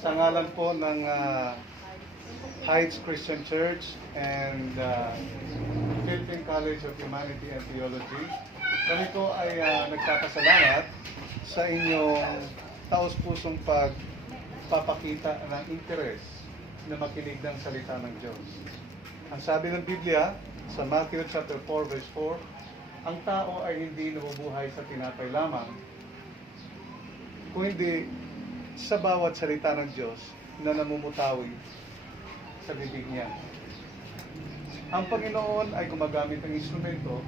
Sa ngalan po ng Heights Christian Church and Philippine College of Humanity and Theology, kami po ay nagpapasalamat sa inyong taos-pusong pagpapakita ng interes na makinig ng salita ng Diyos. Ang sabi ng Biblia sa Matthew chapter 4 verse 4, ang tao ay hindi nabubuhay sa tinapay lamang, kung hindi sa bawat salita ng Diyos na namumutawi sa bibig niya. Ang Panginoon ay gumagamit ng instrumento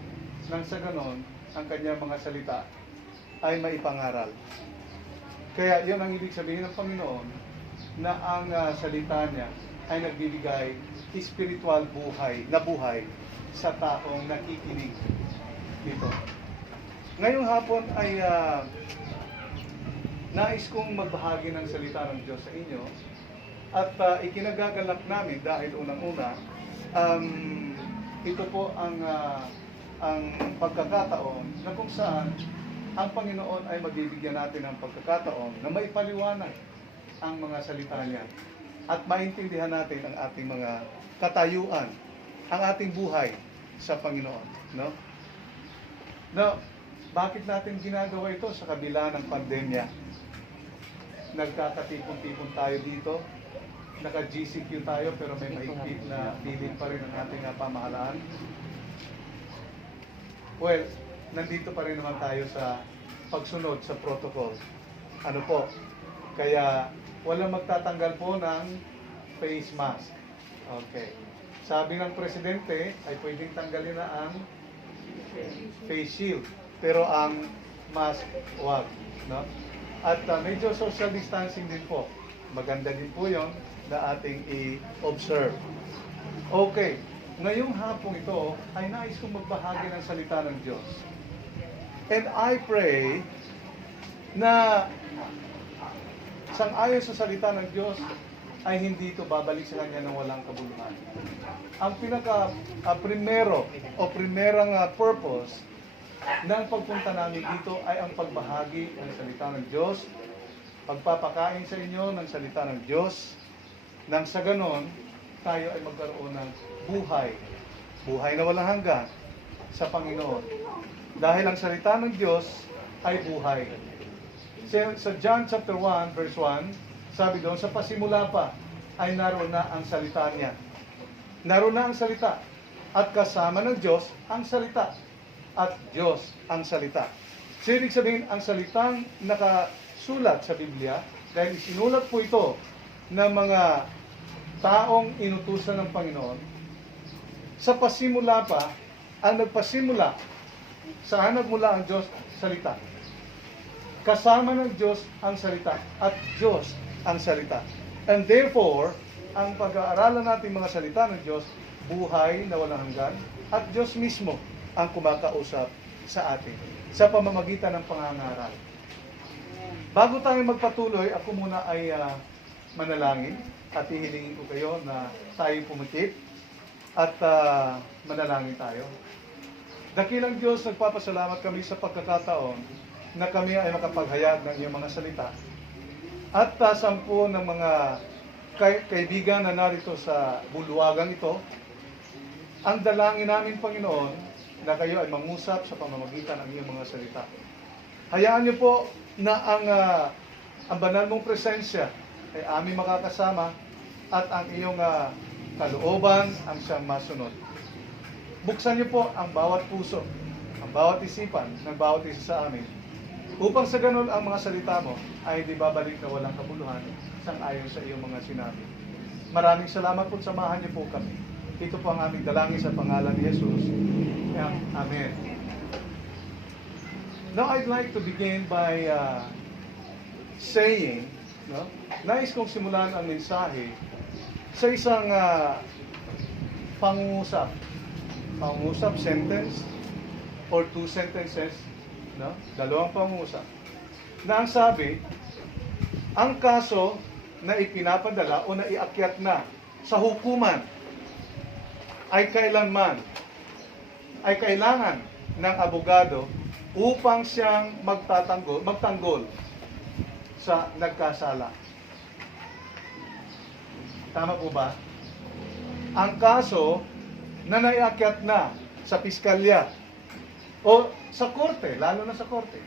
nang sa ganon ang kanyang mga salita ay maipangaral. Kaya yun ang ibig sabihin ng Panginoon na ang salita niya ay nagbibigay spiritual buhay sa taong nakikinig dito. Ngayong hapon ay nais kong magbahagi ng salita ng Diyos sa inyo at ikinagagalak namin dahil unang-una ito po ang pagkakataon na kung saan ang Panginoon ay mabibigyan natin ng pagkakataon na maipaliwanag ang mga salita niya at maintindihan natin ang ating mga katayuan, ang ating buhay sa Panginoon, no? Now, bakit natin ginagawa ito sa kabila ng pandemya? Nagkakatipon-tipon tayo dito, naka-GCQ tayo pero may mahigpit na bilin pa rin ang ating pamahalaan. Well, nandito pa rin naman tayo sa pagsunod sa protocol. Ano po? Kaya walang magtatanggal po ng face mask. Okay. Sabi ng presidente ay pwedeng tanggalin na ang face shield, pero ang mask wag, no? At medyo social distancing din po. Maganda din po 'yon na ating i-observe. Okay. Ngayong hapong ito ay nais kong magbahagi ng salita ng Diyos. And I pray na sang-ayon sa salita ng Diyos ay hindi ito babalik sa Kanya ng walang kabuluhan. Ang primerang purpose ng pagpunta namin dito ay ang pagbahagi ng salita ng Diyos, pagpapakain sa inyo ng salita ng Diyos, nang sa ganon, tayo ay magkaroon ng buhay na walang hanggan sa Panginoon. Dahil ang salita ng Diyos ay buhay. Sa John chapter 1 verse 1, sabi doon, sa pasimula pa ay naroon na ang salita niya. Naroon na ang salita at kasama ng Diyos ang salita at Diyos ang salita. So ibig sabihin, ang salitang nakasulat sa Biblia, dahil isinulat po ito ng mga taong inutusan ng Panginoon, sa pasimula pa, ang nagpasimula, saan nagmula ang Diyos? Salita. Kasama ng Diyos ang salita at Diyos ang salita. And therefore, ang pag-aaralan natin mga salita ng Diyos, buhay na walang hanggan, at Diyos mismo ang kumakausap sa atin sa pamamagitan ng pangangaral. Bago tayo magpatuloy, ako muna ay manalangin at hihilingin ko kayo na tayo pumutip at manalangin tayo. Dakilang Diyos, nagpapasalamat kami sa pagkakataon na kami ay makapaghayag ng iyong mga salita. At 10 ng mga kaibigan na narito sa bulwagang ito, ang dalangin namin, Panginoon, na kayo ay mangusap sa pamamagitan ng iyong mga salita. Hayaan niyo po na ang banal mong presensya ay aming makakasama at ang iyong kalooban ang siyang masunod. Buksan niyo po ang bawat puso, ang bawat isipan ng bawat isa sa amin, upang sa ganun ang mga salita mo ay hindi babalik na walang kabuluhan sang-ayon sa iyong mga sinabi. Maraming salamat po, samahan niyo po kami. Ito po ang aming dalangin sa pangalan ni Jesus. Amen. Now I'd like to begin by saying, no? Nais kong simulan ang mensahe sa isang pangungusap, sentence or 2 sentences, no? 2 pangungusap. Na ang sabi, ang kaso na ipinapadala o na iakyat na sa hukuman ay kailanman ay kailangan ng abogado upang siyang magtanggol sa nagkasala. Tama po ba? Ang kaso na naiakyat na sa piskalya o sa korte, lalo na sa korte,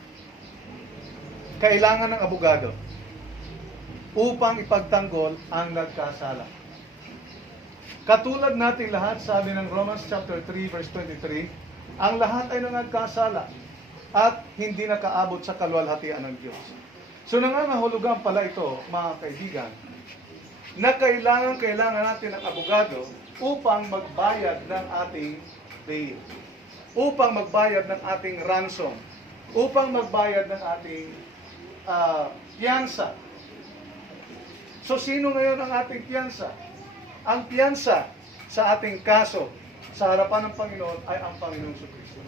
kailangan ng abogado upang ipagtanggol ang nagkasala. Katulad nating lahat, sabi ng Romans chapter 3 verse 23, ang lahat ay nagkasala at hindi nakaabot sa kaluwalhatian ng Diyos. So nangangahulugan pala ito, mga kaibigan, na kailangan natin ng abogado upang magbayad ng ating bail, upang magbayad ng ating ransom, upang magbayad ng ating piyansa. So sino ngayon ang ating piyansa? Ang piyansa sa ating kaso sa harapan ng Panginoon ay ang Panginoong Jesucristo.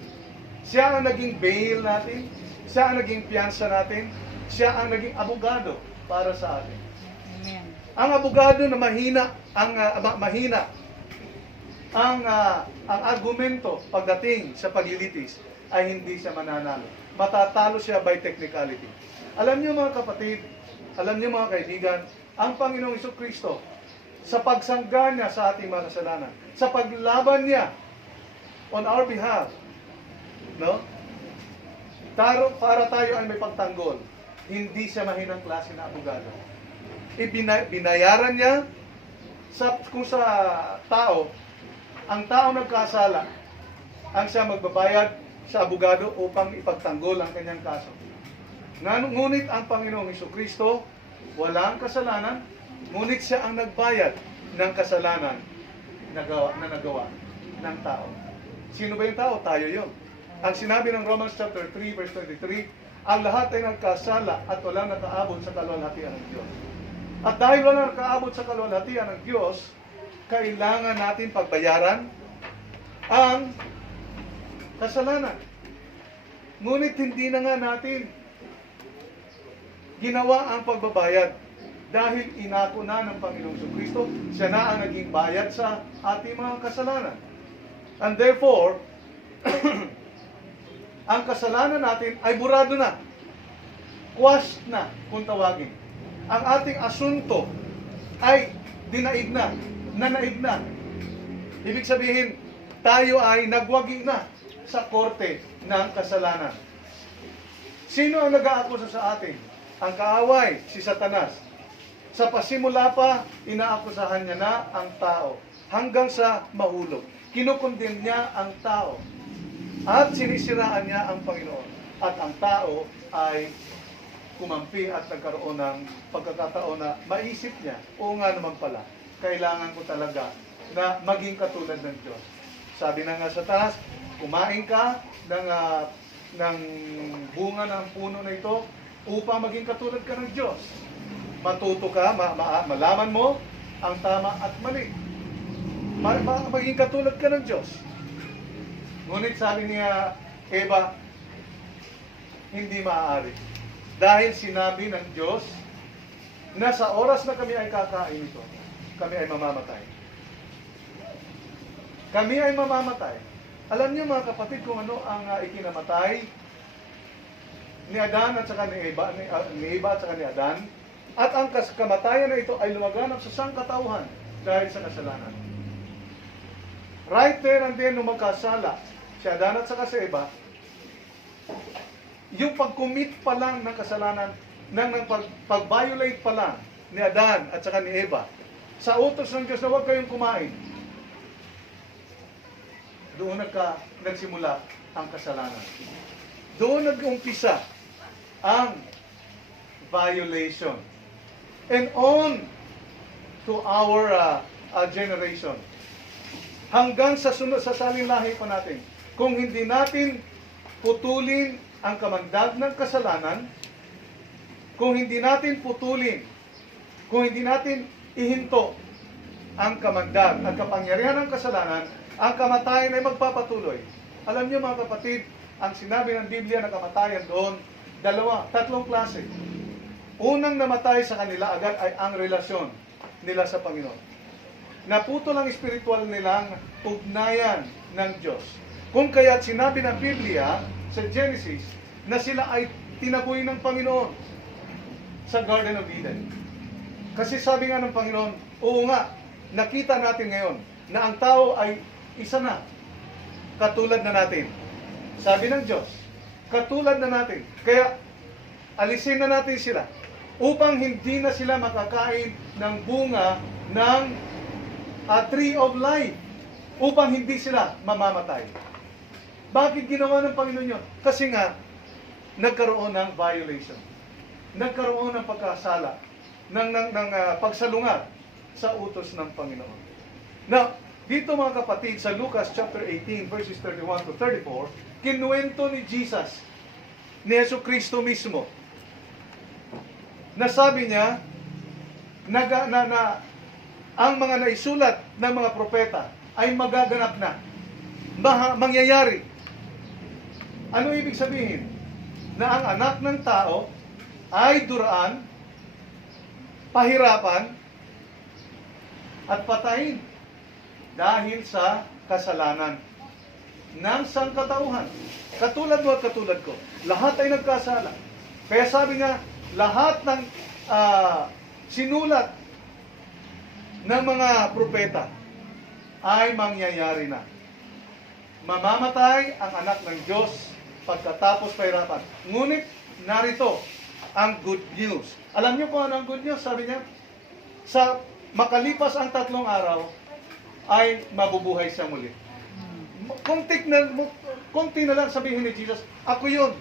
Siya ang naging bail natin, siya ang naging piyansa natin, siya ang naging abogado para sa atin. Amen. Ang abogado na mahina ang argumento pagdating sa paglilitis ay hindi siya mananalo. Matatalo siya by technicality. Alam niyo mga kapatid, alam niyo mga kaibigan, ang Panginoong Jesucristo sa pagsangga niya sa ating mga kasalanan, sa paglaban niya on our behalf, no? Para tayo ay may pagtanggol. Hindi siya mahinang klase na abogado. Binayaran niya kung sa tao, ang tao nagkasala, ang siya magbabayad sa abogado upang ipagtanggol ang kanyang kaso. Ngunit ang Panginoong Jesucristo, walang kasalanan, ngunit siya ang nagbayad ng kasalanan na nagawa ng tao. Sino ba yung tao? Tayo yun. Ang sinabi ng Romans chapter 3 verse 23, ang lahat ay nagkasala at walang nakaabot sa kaluwalhatian ng Diyos. At dahil walang nakaabot sa kaluwalhatian ng Diyos, kailangan natin pagbayaran ang kasalanan. Ngunit hindi na nga natin ginawa ang pagbabayad dahil inako na ng Panginoong Jesucristo, siya na ang naging bayad sa ating mga kasalanan. And therefore, ang kasalanan natin ay burado na. Quashed na, kung tawagin. Ang ating asunto ay dinaig na, nanaig na. Ibig sabihin, tayo ay nagwagi na sa korte ng kasalanan. Sino ang nag-aakusa sa atin? Ang kaaway, si Satanas. Sa pasimula pa, inaakusahan niya na ang tao hanggang sa mahulog. Kinukondem niya ang tao at sinisiraan niya ang Panginoon. At ang tao ay kumampi at nagkaroon ng pagkakataon na maisip niya, oo nga naman pala, kailangan ko talaga na maging katulad ng Diyos. Sabi na nga sa taas, kumain ka ng bunga ng puno na ito upang maging katulad ka ng Diyos. Matuto ka, malaman mo ang tama at mali. Maging katulad ka ng Diyos. Ngunit sabi niya, Eva, hindi maaari. Dahil sinabi ng Diyos na sa oras na kami ay kakain ito, kami ay mamamatay. Kami ay mamamatay. Alam niyo mga kapatid kung ano ang ikinamatay ni Adan at saka ni Eva, ni Eva at saka ni Adan. At ang kamatayan na ito ay lumaganap sa sangkatauhan dahil sa kasalanan. Right there and then nung magkasala, si Adan at saka si Eva, yung pag-commit pa lang ng kasalanan, pag-violate pa lang ni Adan at saka ni Eva, sa utos ng Diyos na huwag kayong kumain, doon nagsimula ang kasalanan. Doon nag-umpisa ang violation. And on to our generation. Hanggang sa sunod sa salinlahi pa natin. Kung hindi natin putulin ang kamandag ng kasalanan, kung hindi natin putulin, kung hindi natin ihinto ang kamandag at kapangyarihan ng kasalanan, ang kamatayan ay magpapatuloy. Alam niyo mga kapatid, ang sinabi ng Biblia na kamatayan doon, tatlong klase. Unang namatay sa kanila agad ay ang relasyon nila sa Panginoon. Naputol ang espiritual nilang ugnayan ng Diyos. Kung kaya't sinabi ng Biblia sa Genesis na sila ay tinaboy ng Panginoon sa Garden of Eden. Kasi sabi nga ng Panginoon, Oo nga, nakita natin ngayon na ang tao ay isa na, katulad na natin. Sabi ng Diyos, katulad na natin. Kaya, alisin na natin sila upang hindi na sila makakain ng bunga ng tree of life, upang hindi sila mamamatay. Bakit ginawa ng Panginoon yun? Kasi nga, nagkaroon ng violation. Nagkaroon ng pagkasala, ng pagsalungat sa utos ng Panginoon. Now, dito mga kapatid, sa Lucas chapter 18, verses 31 to 34, kinuwento ni Jesus, ni Jesucristo mismo, na sabi niya, ang mga naisulat ng mga propeta ay magaganap na, mangyayari. Ano ibig sabihin? Na ang anak ng tao ay duraan, pahirapan, at patayin dahil sa kasalanan ng sangkatauhan. Katulad mo at katulad ko, lahat ay nagkasala. Kaya sabi nga, lahat ng sinulat ng mga propeta ay mangyayari na. Mamamatay ang anak ng Diyos pagkatapos pahirapan. Ngunit narito ang good news. Alam niyo kung ano ang good news? Sabi niya, sa makalipas ang 3 araw, ay mabubuhay siya muli. Kunti na lang sabihin ni Jesus, ako yun.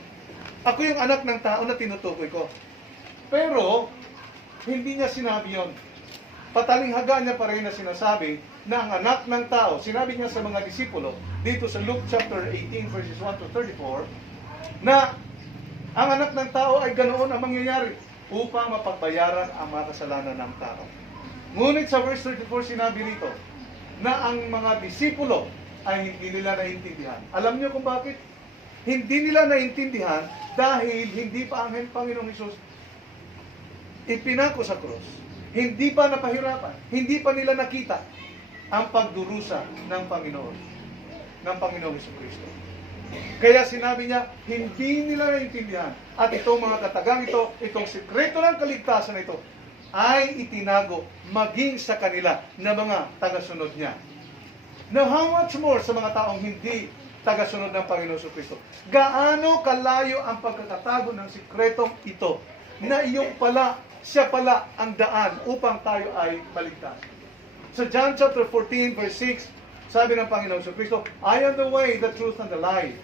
Ako yung anak ng tao na tinutukoy ko. Pero, hindi niya sinabi yun. Patalinghaga niya pa rin na sinasabi na ang anak ng tao, sinabi niya sa mga disipulo, dito sa Luke chapter 18, verses 1 to 34, na ang anak ng tao ay ganoon ang mangyayari upang mapagbayaran ang mga kasalanan ng tao. Ngunit sa verse 34 sinabi rito na ang mga disipulo ay hindi nila naintindihan. Alam niyo kung bakit? Hindi nila naintindihan dahil hindi pa ang Panginoong Hesus ipinako sa krus. Hindi pa napahirapan. Hindi pa nila nakita ang pagdurusa ng Panginoong Jesucristo. Kaya sinabi niya, hindi nila naintindihan. At itong mga katagang ito, itong sikreto ng kaligtasan na ito, ay itinago maging sa kanila na mga tagasunod niya. Now, how much more sa mga taong hindi tagasunod ng Panginoon Jesucristo? Gaano kalayo ang pagkakatago ng sikretong ito na siya pala ang daan upang tayo ay maligtas. Sa John chapter 14, verse 6, sabi ng Panginoon Jesucristo, I am the way, the truth, and the life.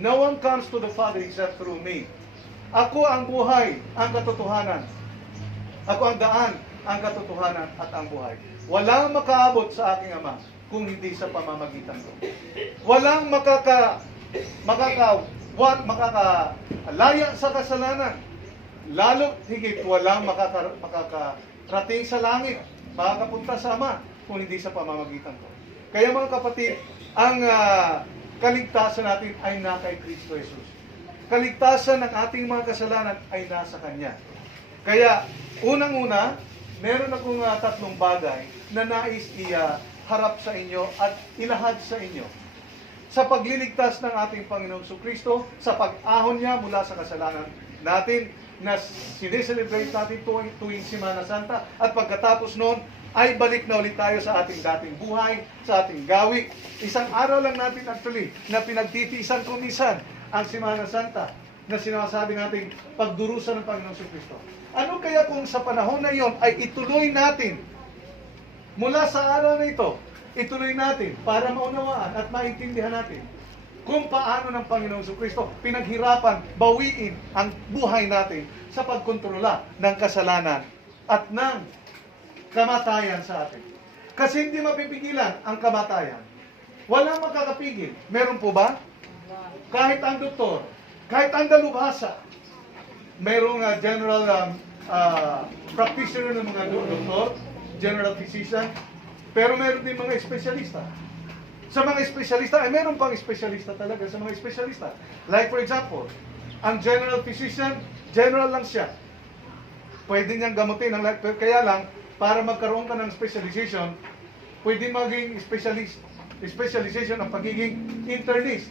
No one comes to the Father except through me. Ako ang buhay, ang katotohanan. Ako ang daan, ang katotohanan, at ang buhay. Walang makaabot sa aking Ama kung hindi sa pamamagitan ko. Walang makakalaya sa kasalanan. Lalo higit, walang makakarating sa langit, makakapunta sa Ama kung hindi sa pamamagitan ko. Kaya mga kapatid, ang kaligtasan natin ay na kay Kristo Jesus. Kaligtasan ng ating mga kasalanan ay nasa Kanya. Kaya, unang-una, meron akong 3 bagay na nais harap sa inyo at ilahad sa inyo. Sa pagliligtas ng ating Panginoong Jesucristo, sa pag-ahon niya mula sa kasalanan natin, na sineselebrate natin tuwing Semana Santa, at pagkatapos noon, ay balik na ulit tayo sa ating dating buhay, sa ating gawi. Isang araw lang natin actually, na pinagtitiisan kung minsan ang Semana Santa, na sinasabi natin pagdurusa ng Panginoong Jesucristo. Ano kaya kung sa panahon na iyon ay ituloy natin, mula sa araw na ito, ituloy natin para maunawaan at maintindihan natin kung paano ng Panginoong Jesucristo pinaghirapan, bawiin ang buhay natin sa pagkontrola ng kasalanan at ng kamatayan sa atin. Kasi hindi mapipigilan ang kamatayan. Walang makakapigil. Meron po ba? Kahit ang doktor, kahit ang dalubhasa, merong general practitioner ng mga doktor, general physician, pero meron din mga espesyalista. Sa mga espesyalista, ay meron pang espesyalista talaga sa mga espesyalista. Like for example, ang general physician, general lang siya. Pwede niyang gamutin ang lahat, kaya lang, para magkaroon ka ng specialization, pwede maging specialization ang pagiging internist.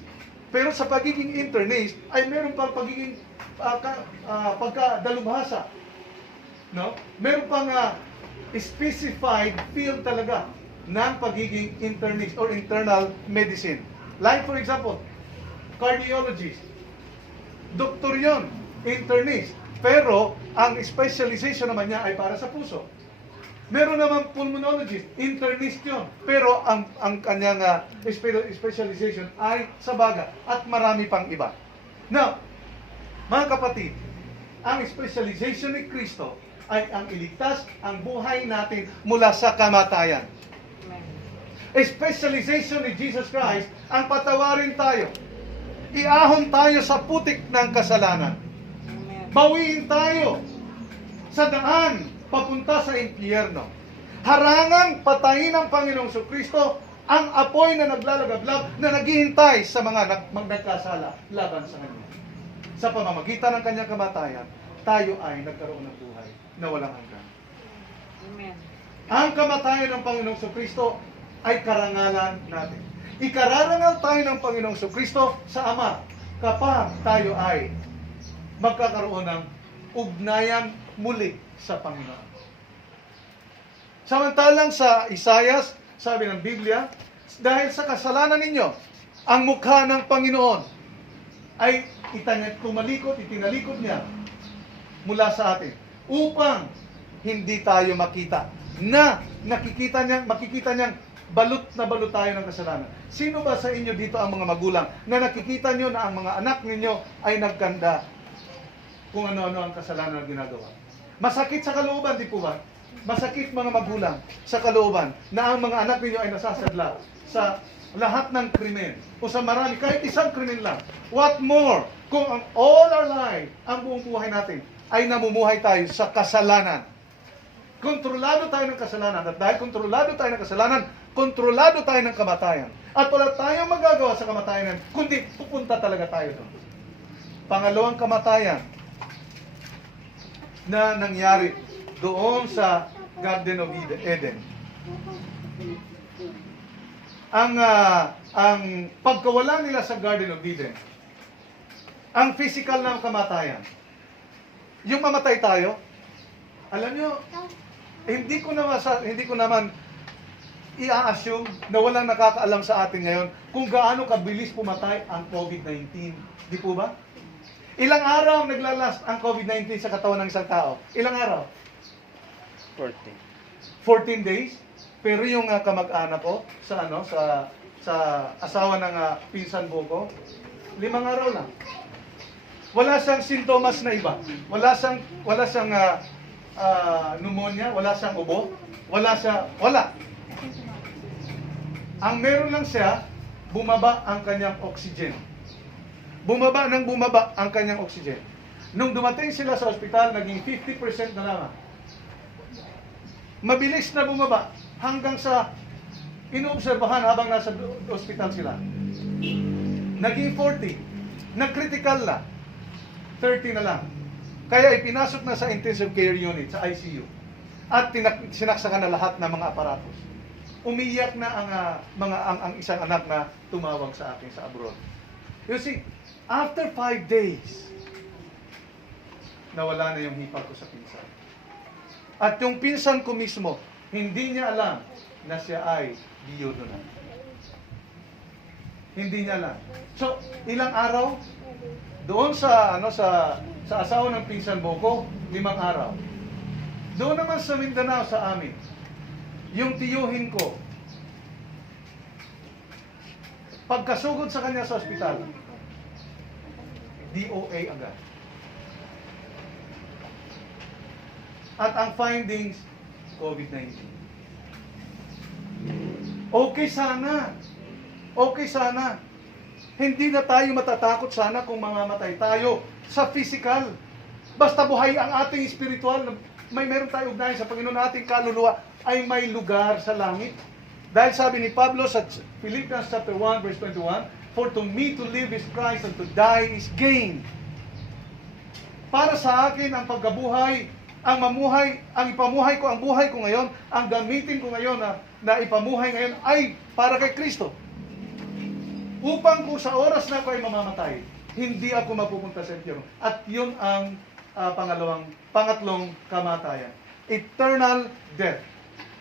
Pero sa pagiging internist, ay meron pang pagiging pagkadalubhasa. No? Meron pang specified field talaga ng pagiging internist or internal medicine. Like for example, cardiologist. Doktor yon, internist. Pero ang specialization naman niya ay para sa puso. Meron naman pulmonologist, internist yun. Pero ang kanyang specialization ay sa baga at marami pang iba. Now, mga kapatid, ang specialization ni Kristo ay ang iligtas ang buhay natin mula sa kamatayan. Specialization ni Jesus Christ ang patawarin tayo. Iahon tayo sa putik ng kasalanan. Bawiin tayo sa daan papunta sa impyerno. Harangang patayin ng Panginoong Kristo ang apoy na naglalagablab na naghihintay sa mga nagkasala laban sa Kanya. Sa pamamagitan ng Kanyang kamatayan, tayo ay nagkaroon ng buhay na walang hanggan. Amen. Ang kamatayan ng Panginoong Kristo ay karangalan natin. Ikararangal tayo ng Panginoong Kristo sa Ama kapag tayo ay magkakaroon ng ugnayan muli sa Panginoon. Samantalang sa Isaias, sabi ng Biblia, dahil sa kasalanan ninyo, ang mukha ng Panginoon ay itinalikod niya mula sa atin upang hindi tayo makita na makikita niyang balot na balot tayo ng kasalanan. Sino ba sa inyo dito ang mga magulang na nakikita nyo na ang mga anak ninyo ay nagkanda kung ano-ano ang kasalanan na ginagawa? Masakit sa kalooban, di po ba? Masakit mga magulang sa kalooban na ang mga anak ninyo ay nasasadla sa lahat ng krimen o sa marami, kahit isang krimen lang. What more kung all our life, ang buong buhay natin ay namumuhay tayo sa kasalanan. Kontrolado tayo ng kasalanan. At dahil kontrolado tayo ng kasalanan, kontrolado tayo ng kamatayan. At wala tayong magagawa sa kamatayan, kundi pupunta talaga tayo doon. Pangalawang kamatayan na nangyari doon sa Garden of Eden. Ang pagkawala nila sa Garden of Eden, ang physical na kamatayan. Yung mamatay tayo, alam nyo, hindi ko naman i-assume na walang nakakaalam sa atin ngayon kung gaano kabilis pumatay ang COVID-19. Di po ba? Ilang araw naglalast ang COVID-19 sa katawan ng isang tao? Ilang araw? 14 days. Pero yung kamag-anak ko sa asawa ng pinsan ko, 5 araw lang. Wala siyang sintomas na iba. Wala siyang pneumonia, wala siyang ubo, wala. Ang meron lang siya, bumaba ang kanyang oxygen. Bumaba ang kanyang oxygen. Nung dumating sila sa ospital, naging 50% na lamang. Mabilis na bumaba hanggang sa inoobserbahan habang nasa ospital sila. Naging 40. Nag-critical na. 30 na lang. Kaya ipinasok na sa intensive care unit, sa ICU. At sinaksakan na lahat ng mga aparatos. Umiyak na ang isang anak na tumawag sa akin sa abroad. You see, after 5 days, nawala na yung hipag ko sa pinsan. At yung pinsan ko mismo, hindi niya alam na siya ay biyudo na. Hindi niya alam. So, ilang araw? Doon sa asawa ng pinsan ko, 5 araw. Doon naman sa Mindanao, sa amin, yung tiyuhin ko, pagkasugod sa kanya sa ospital, DOA agad. At ang findings, COVID-19. Okay sana. Hindi na tayo matatakot sana kung mamamatay tayo sa physical. Basta buhay ang ating spiritual. Meron tayo ugnayan sa Panginoon, ating kaluluwa ay may lugar sa langit. Dahil sabi ni Pablo sa Philippians chapter 1 verse 21, "For to me to live is Christ and to die is gain." Para sa akin ang pagkabuhay, ang ipamuhay ko, ang buhay ko ngayon, ang gamitin ko ngayon na ipamuhay ngayon ay para kay Kristo. Upang kung sa oras na ako ay mamamatay, hindi ako mapupunta sa impyerno. At yun ang pangatlong kamatayan. eternal death.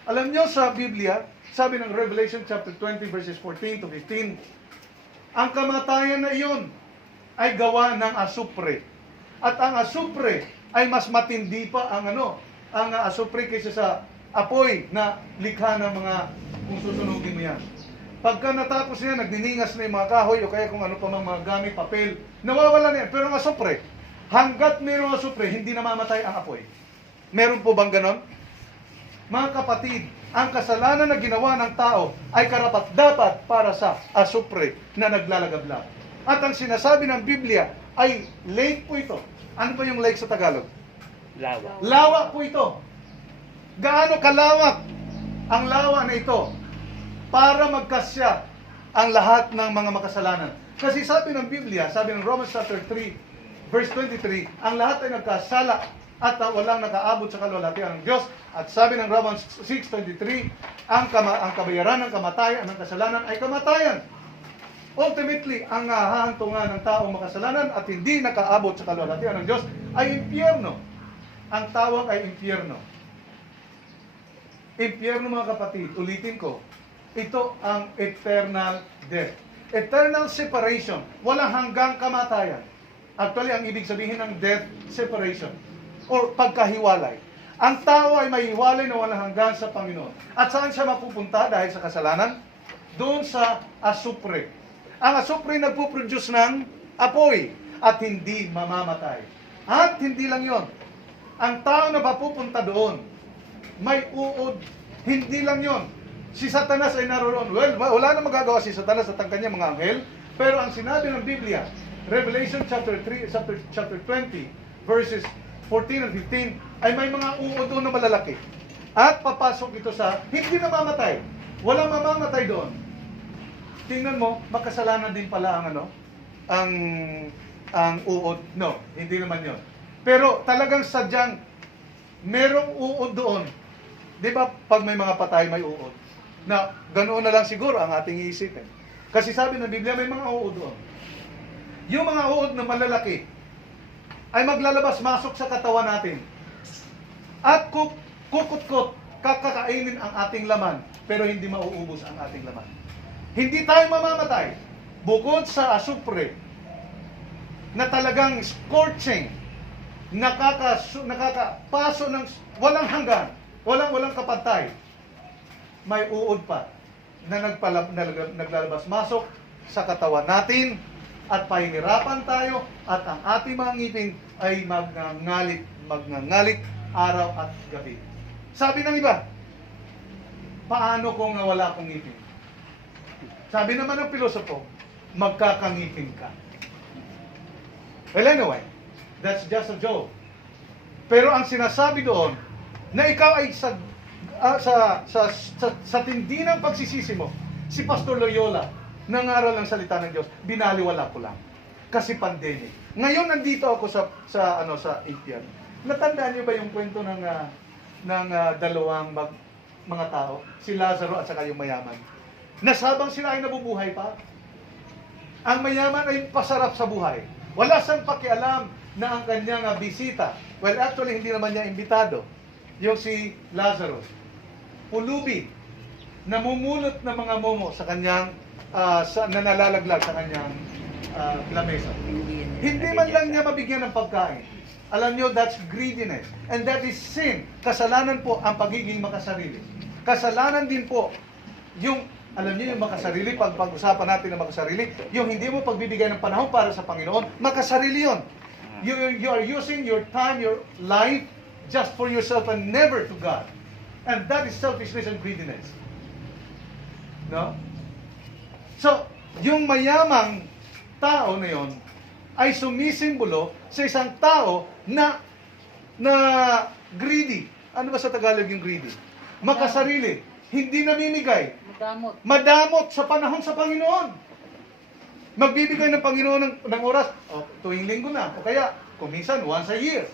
Alam nyo sa Biblia, sabi ng Revelation chapter 20 verses 14 to 15, ang kamatayan na iyon ay gawa ng asupre. At ang asupre ay mas matindi pa ang asupre kaysa sa apoy na likha ng mga kung susunugin mo yan. Pagka natapos niya, nagniningas na yung mga kahoy o kaya kung ano pa mga gamit, papel, nawawala na yan. Pero ang asupre, hanggat mayroong asupre, hindi namamatay ang apoy. Meron po bang ganon? Mga kapatid, ang kasalanan na ginawa ng tao ay karapat-dapat para sa asupre na naglalagablab. At ang sinasabi ng Biblia ay lake po ito. Ano ba yung lake sa Tagalog? Lawa. Lawa po ito. Gaano kalawak ang lawa na ito para magkasya ang lahat ng mga makasalanan. Kasi sabi ng Biblia, sabi ng Romans chapter 3, verse 23, ang lahat ay nagkasala at walang nakaabot sa kalwalhatian ng Diyos. At sabi ng Romans 6:23, ang kabayaran ng kamatayan ng kasalanan ay kamatayan. Ultimately, ang hahantungan ng taong makasalanan at hindi nakaabot sa kalwalhatian ng Diyos ay impyerno. Ang tawag ay impyerno. Impyerno, mga kapatid, ulitin ko, ito ang eternal death. Eternal separation. Walang hanggang kamatayan. Actually, ang ibig sabihin ng death, separation. Or pagkahiwalay. Ang tao ay mahiwalay na walang hanggan sa Panginoon. At saan siya mapupunta dahil sa kasalanan? Doon sa asupre. Ang asupre nagpuproduce ng apoy at hindi mamamatay. At hindi lang yon. Ang tao na mapupunta doon, may uod. Hindi lang yon. Si Satanas ay naroon. Well, wala na magagawa si Satanas at ang kanyang mga anghel. Pero ang sinabi ng Biblia, Revelation chapter 20, verses 14 and 15, ay may mga uod doon na malalaki. At papasok ito sa hindi namamatay. Walang mamamatay doon. Tingnan mo, makasalanan din pala ang uod. No, hindi naman yon. Pero talagang sadyang merong uod doon. Di ba pag may mga patay, may uod? Na ganoon na lang siguro ang ating iisipin. Kasi sabi ng Biblia, may mga uod doon. Yung mga uod na malalaki ay maglalabas-masok sa katawan natin. At kukut-kot, kakakainin ang ating laman, pero hindi mauubos ang ating laman. Hindi tayo mamamatay. Bukod sa asupre, na talagang scorching, nakakapaso ng walang hanggan, walang kapantay, may uod pa na naglalabas-masok sa katawan natin at pahihirapan tayo at ang ating mga ngipin ay magngangalit araw at gabi. Sabi ng iba, paano kung nawala akong ngipin? Sabi naman ng pilosopo, magkakangipin ka. Well, anyway, that's just a joke. Pero ang sinasabi doon, na ikaw ay sa tindi ng pagsisisi mo, si Pastor Loyola, nangaral ng salita ng Diyos, binaliwala ko lang. Kasi pandemic. Ngayon nandito ako sa impyerno. Natandaan niyo ba yung kwento ng dalawang mga tao, si Lazaro at saka yung mayaman? Nasabang sila ay nabubuhay pa, ang mayaman ay pasarap sa buhay. Wala siyang pakialam na ang kanyang bisita, well actually hindi naman niya imbitado, yung si Lazaro, pulubi, namumulot ng mga momo sa kanyang, na nalalaglag sa kanyang lamesa. Hindi man lang niya mabigyan ng pagkain. Alam niyo, that's greediness. And that is sin. Kasalanan po ang pagiging makasarili. Kasalanan din po yung, alam niyo yung makasarili, pag-usapan natin ng makasarili, yung hindi mo pagbibigay ng panahon para sa Panginoon, makasarili yun. You are using your time, your life, just for yourself and never to God. And that is selfishness and greediness. No? So, yung mayamang tao na yon ay sumisimbolo sa isang tao na greedy. Ano ba sa Tagalog yung greedy? Makasarili. Hindi namimigay. Madamot sa panahon sa Panginoon. Magbibigay ng Panginoon ng oras, tuwing linggo na. O kaya, kuminsan once a year.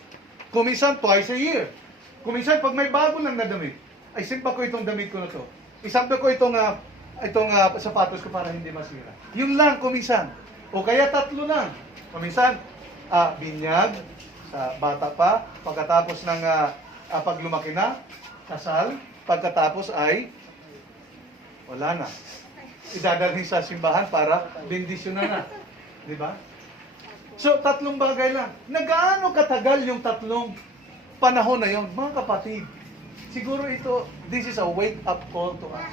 Kuminsan twice a year. Kuminsan pag may bago lang na damit, ay simpa ko itong damit ko na to. Isampa ko itong sapatos ko para hindi masira. Yun lang kuminsan. O kaya tatlo lang. Kuminsan, binyag, sa bata pa, pagkatapos ng Pag lumaki na, kasal, pagkatapos ay wala na. Idadalhin sa simbahan para bendisyonan na. Di ba? So, tatlong bagay lang. Nagaano katagal yung tatlong panahon na yon, mga kapatid? Siguro ito, this is a wake-up call to us.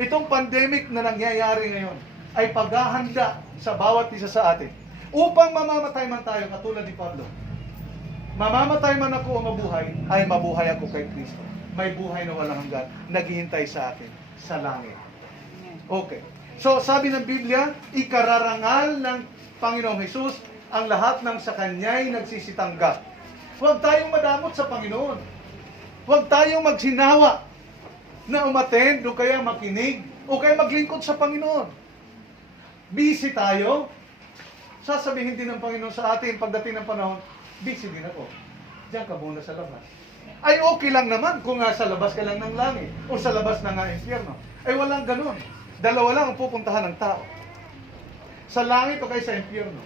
Itong pandemic na nangyayari ngayon ay paghahanda sa bawat isa sa atin upang mamamatay man tayo, katulad ni Pablo. Mamamatay man ako o mabuhay, ay mabuhay ako kay Kristo. May buhay na walang hanggan, naghihintay sa atin sa langit. Okay. So, sabi ng Biblia, ikararangal ng Panginoong Hesus ang lahat ng sa Kanya'y nagsisitanggap. Huwag tayong madamot sa Panginoon. Huwag tayong magsinawa na umattend o kaya makinig o kaya maglingkod sa Panginoon. Busy tayo. Sasabihin din ng Panginoon sa atin pagdating ng panahon, busy din ako. Diyan ka muna sa labas. Ay okay lang naman kung nasa labas ka lang ng langit o sa labas ng impyerno. Ay walang ganun. Dalawa lang ang pupuntahan ng tao. Sa langit o kaya sa impyerno.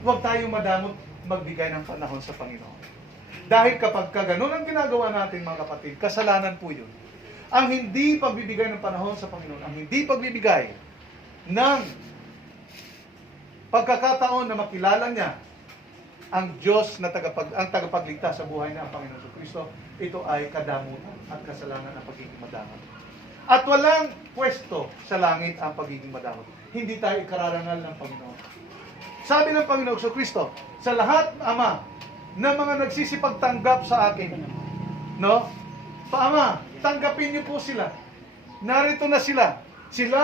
Huwag tayong madamot magbigay ng panahon sa Panginoon. Dahil kapag ganun ang ginagawa natin, mga kapatid, kasalanan po yun. Ang hindi pagbibigay ng panahon sa Panginoon, ang hindi pagbibigay ng pagkakataon na makilala niya ang Diyos na ang tagapagligtas sa buhay na ang Panginoon Kristo, ito ay kadamutan at kasalanan ang pagiging madamot. At walang pwesto sa langit ang pagiging madamot. Hindi tayo ikararangal ng Panginoon. Sabi ng Panginoon Kristo, sa lahat, Ama, na mga nagsisipagtanggap sa akin, no? Paama, tanggapin niyo po sila. Narito na sila. Sila